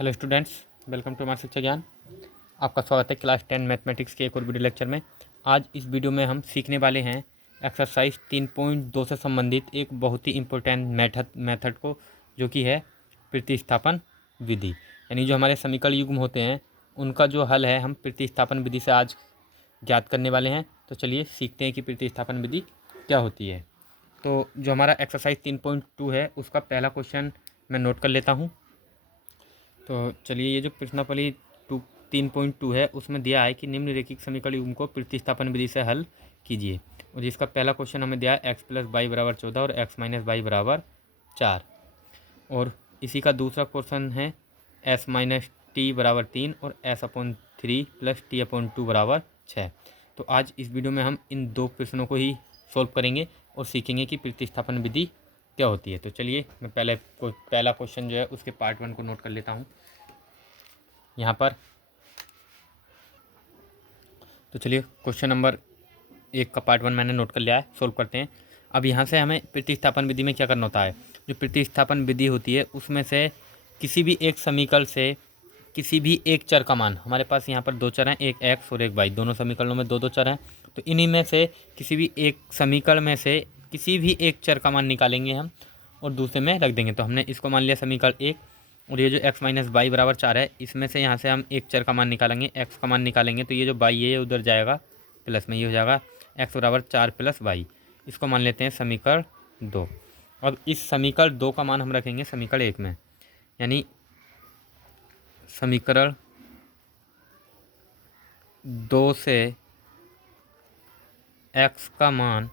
Hello students, welcome to हमारा शिक्षा ज्ञान। आपका स्वागत है क्लास 10 मैथमेटिक्स के एक और वीडियो लेक्चर में। आज इस वीडियो में हम सीखने वाले हैं एक्सरसाइज 3.2 से संबंधित एक बहुत ही इम्पोर्टेंट मेथड को, जो कि है प्रतिस्थापन विधि। यानी जो हमारे समीकरण युग्म होते हैं उनका जो हल है हम प्रतिस्थापन विधि से आज ज्ञात करने वाले हैं। तो चलिए सीखते हैं कि प्रतिस्थापन विधि क्या होती है। तो जो हमारा एक्सरसाइज 3.2 है उसका पहला क्वेश्चन मैं नोट कर लेता हूँ। तो चलिए, ये जो प्रश्नावली 3.2 है उसमें दिया है कि निम्नलिखित समीकरण युग्म को प्रतिस्थापन विधि से हल कीजिए। और जिसका पहला क्वेश्चन हमें दिया है एक्स प्लस वाई बराबर 14 और एक्स माइनस वाई बराबर 4। और इसी का दूसरा क्वेश्चन है एस माइनस टी बराबर 3 और S upon 3 plus T upon 2 बराबर 6। तो आज इस वीडियो में हम इन दो प्रश्नों को ही सॉल्व करेंगे और सीखेंगे कि प्रतिस्थापन विधि क्या होती है। तो चलिए, मैं पहला क्वेश्चन जो है उसके पार्ट 1 को नोट कर लेता हूँ यहाँ पर। तो चलिए, क्वेश्चन नंबर 1 का पार्ट 1 मैंने नोट कर लिया है, सोल्व करते हैं। अब यहाँ से हमें प्रतिस्थापन विधि में क्या करना होता है। जो प्रतिस्थापन विधि होती है उसमें से किसी भी एक समीकरण से किसी भी एक चर का मान, हमारे पास यहाँ पर दो चर हैं, एक एक्स और एक वाई, दोनों समीकरणों में दो दो चर हैं। तो इन्हीं में से किसी भी एक समीकरण में से किसी भी एक चर का मान निकालेंगे हम और दूसरे में रख देंगे। तो हमने इसको मान लिया समीकरण 1। और ये जो एक्स माइनस वाई बराबर 4 है, इसमें से यहाँ से हम एक चर का मान निकालेंगे, एक्स का मान निकालेंगे। तो ये जो वाई है ये उधर जाएगा प्लस में, ये हो जाएगा एक्स बराबर 4 प्लस वाई। इसको मान लेते हैं समीकरण 2। अब इस समीकरण 2 का मान हम रखेंगे समीकरण 1 में, यानी समीकरण 2 से x का मान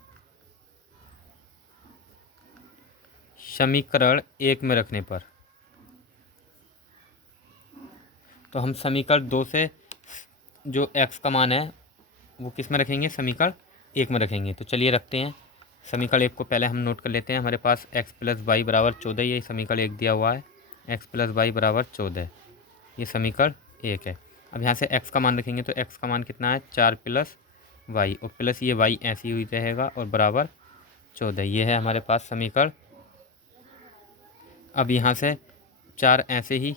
समीकरण 1 में रखने पर, तो हम समीकरण 2 से जो x का मान है वो किस में रखेंगे, समीकरण 1 में रखेंगे। तो चलिए रखते हैं। समीकरण 1 को पहले हम नोट कर लेते हैं। हमारे पास x प्लस वाई बराबर 14, ये समीकरण 1 दिया हुआ है। x प्लस वाई बराबर 14, ये समीकरण 1 है। अब यहाँ से x का मान रखेंगे तो x का मान कितना है, 4 प्लस वाई, और प्लस ये y ऐसे ही हुई रहेगा और बराबर 14। ये है हमारे पास समीकरण। अब यहाँ से 4 ऐसे ही,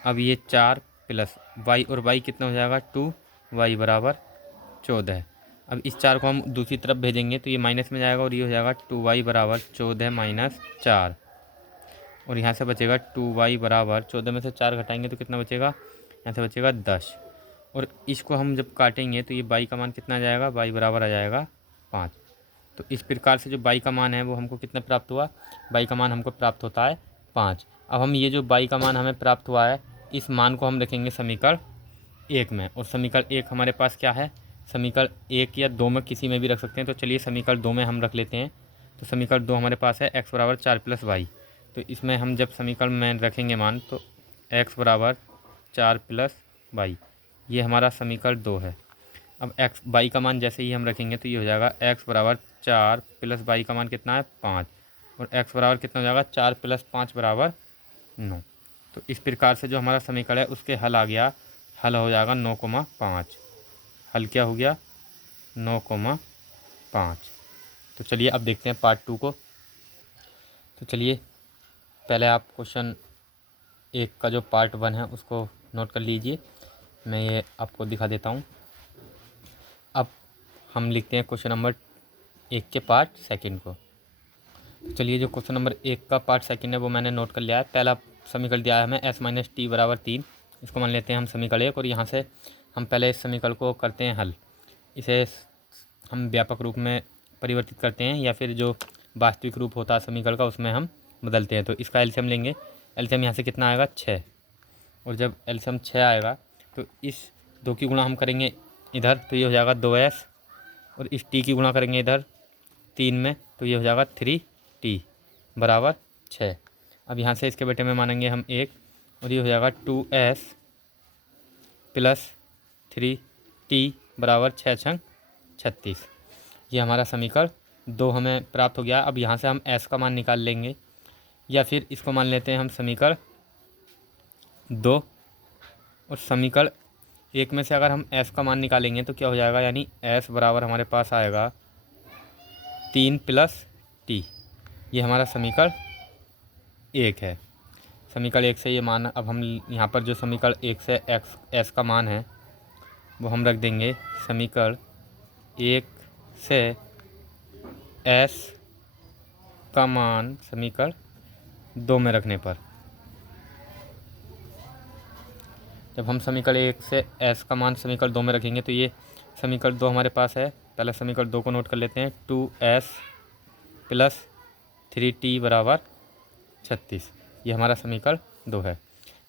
अब ये 4 प्लस y और y कितना हो जाएगा, 2y बराबर 14। अब इस 4 को हम दूसरी तरफ भेजेंगे तो ये माइनस में जाएगा और ये हो जाएगा 2y बराबर 14 माइनस 4। और यहाँ से बचेगा 2y बराबर 14 में से 4 घटाएंगे तो कितना बचेगा, यहाँ से बचेगा 10। और इसको हम जब काटेंगे तो ये y का मान कितना आ जाएगा, y बराबर आ जाएगा 5। तो इस प्रकार से जो y का मान है वो हमको कितना प्राप्त हुआ, y का मान हमको प्राप्त होता है 5। अब हम ये जो y का मान हमें प्राप्त हुआ है इस मान को हम रखेंगे समीकरण 1 में। और समीकरण 1 हमारे पास क्या है, समीकरण 1 या 2 में किसी में भी रख सकते हैं। तो चलिए समीकरण 2 में हम रख लेते हैं। तो समीकरण 2 हमारे पास है x बराबर 4 प्लस वाई। तो इसमें हम जब समीकरण में रखेंगे मान तो x बराबर 4 प्लस वाई, ये हमारा समीकरण 2 है। अब x वाई का मान जैसे ही हम रखेंगे तो ये हो जाएगा x बराबर 4 प्लस वाई का मान कितना है, 5। और x बराबर कितना हो जाएगा, 4 प्लस 5 बराबर 9। तो इस प्रकार से जो हमारा समीकरण है उसके हल आ गया, हल हो जाएगा 9,5। हल क्या हो गया, 9,5। तो चलिए अब देखते हैं पार्ट 2 को। तो चलिए पहले आप क्वेश्चन 1 का जो पार्ट 1 है उसको नोट कर लीजिए, मैं ये आपको दिखा देता हूँ। अब हम लिखते हैं क्वेश्चन नंबर 1 के पार्ट 2 को। तो चलिए, जो क्वेश्चन नंबर 1 का पार्ट 2 है वो मैंने नोट कर लिया है। पहला समीकरण दिया है हमें s माइनस टी बराबर 3, इसको मान लेते हैं हम समीकरण 1। और यहाँ से हम पहले इस समीकरण को करते हैं हल, इसे हम व्यापक रूप में परिवर्तित करते हैं या फिर जो वास्तविक रूप होता है समीकरण का उसमें हम बदलते हैं। तो इसका एलसीएम लेंगे, एलसीएम यहाँ से कितना आएगा, 6। और जब एलसीएम 6 आएगा तो इस 2 की गुणा हम करेंगे इधर तो ये हो जाएगा 2s, और इस t की गुणा करेंगे इधर 3 में तो ये हो जाएगा 3t बराबर 6। अब यहाँ से इसके बेटे में मानेंगे हम 1 और ये हो जाएगा 2s प्लस 3t बराबर 6 छंग 36। ये हमारा समीकरण 2 हमें प्राप्त हो गया। अब यहाँ से हम s का मान निकाल लेंगे या फिर इसको मान लेते हैं हम समीकरण 2। और समीकरण 1 में से अगर हम s का मान निकालेंगे तो क्या हो जाएगा, यानी s बराबर हमारे पास आएगा 3 प्लस t। ये हमारा समीकरण 1 है। समीकरण 1 से ये मान, अब हम यहाँ पर जो समीकरण 1 से एस का मान है वो हम रख देंगे समीकरण 1 से एस का मान समीकरण 2 में रखने पर। जब हम समीकरण 1 से एस का मान समीकरण 2 में रखेंगे तो ये समीकरण 2 हमारे पास है। पहले समीकरण 2 को नोट कर लेते हैं। 2s + 3t = 36, ये हमारा समीकरण 2 है।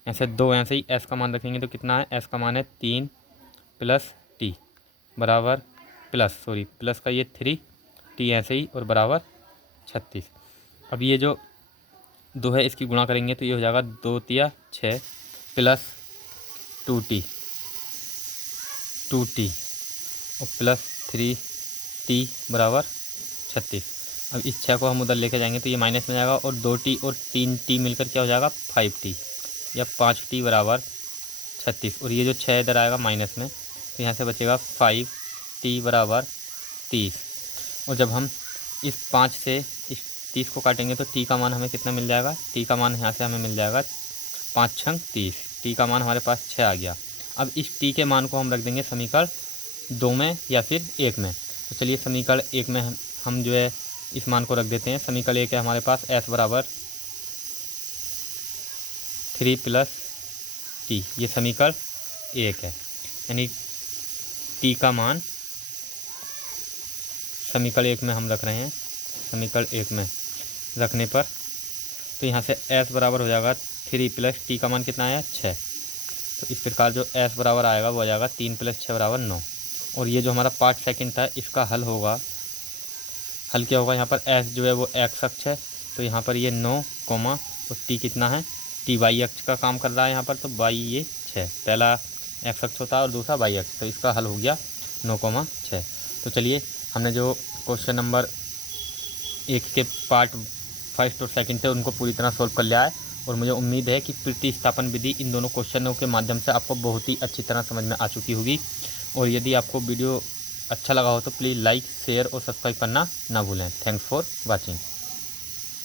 ऐसे ही s का मान रखेंगे तो कितना है, s का मान है 3 + t बराबर प्लस का ये 3 t ऐसे ही और बराबर 36। अब ये जो 2 है इसकी गुणा करेंगे तो ये हो जाएगा 2 तिया 6 + 2t और प्लस 3t = 36। अब इस 6 को हम उधर लेके जाएंगे तो ये माइनस में जाएगा और 2t और 3t मिलकर क्या हो जाएगा 5t या 5t = 36। और ये जो 6 इधर आएगा माइनस में तो यहाँ से बचेगा 5t = 30। और जब हम इस 5 से इस 30 को काटेंगे तो t का मान हमें कितना मिल जाएगा, t का मान यहाँ से हमें मिल जाएगा 5 × 30, t का मान हमारे पास 6 आ गया। अब इस t के मान को हम रख देंगे समीकरण 2 में या फिर 1 में। तो चलिए समीकरण 1 में हम जो है इस मान को रख देते हैं। समीकरण 1 है हमारे पास s = 3 + t, ये समीकरण 1 है। यानी t का मान समीकरण 1 में हम रख रहे हैं। समीकरण 1 में रखने पर तो यहाँ से s बराबर हो जाएगा 3 + t का मान कितना आया 6। तो इस प्रकार जो s बराबर आएगा वो आ जाएगा 3 + 6 = 9। और ये जो हमारा पार्ट सेकंड था इसका हल होगा, हल क्या होगा, यहाँ पर s जो है वो x अक्ष है तो यहाँ पर ये 9 कोमा और t कितना है, t y अक्ष का काम कर रहा है यहाँ पर, तो y ये 6, पहला x अक्ष होता है और दूसरा y अक्ष, तो इसका हल हो गया 9,6। तो चलिए हमने जो क्वेश्चन नंबर 1 के पार्ट फर्स्ट और सेकंड थे उनको पूरी तरह सोल्व कर लिया है। और मुझे उम्मीद है कि प्रतिस्थापन विधि इन दोनों क्वेश्चनों के माध्यम से आपको बहुत ही अच्छी तरह समझ में आ चुकी होगी। और यदि आपको वीडियो अच्छा लगा हो तो प्लीज़ लाइक, शेयर और सब्सक्राइब करना ना भूलें। Thanks for watching.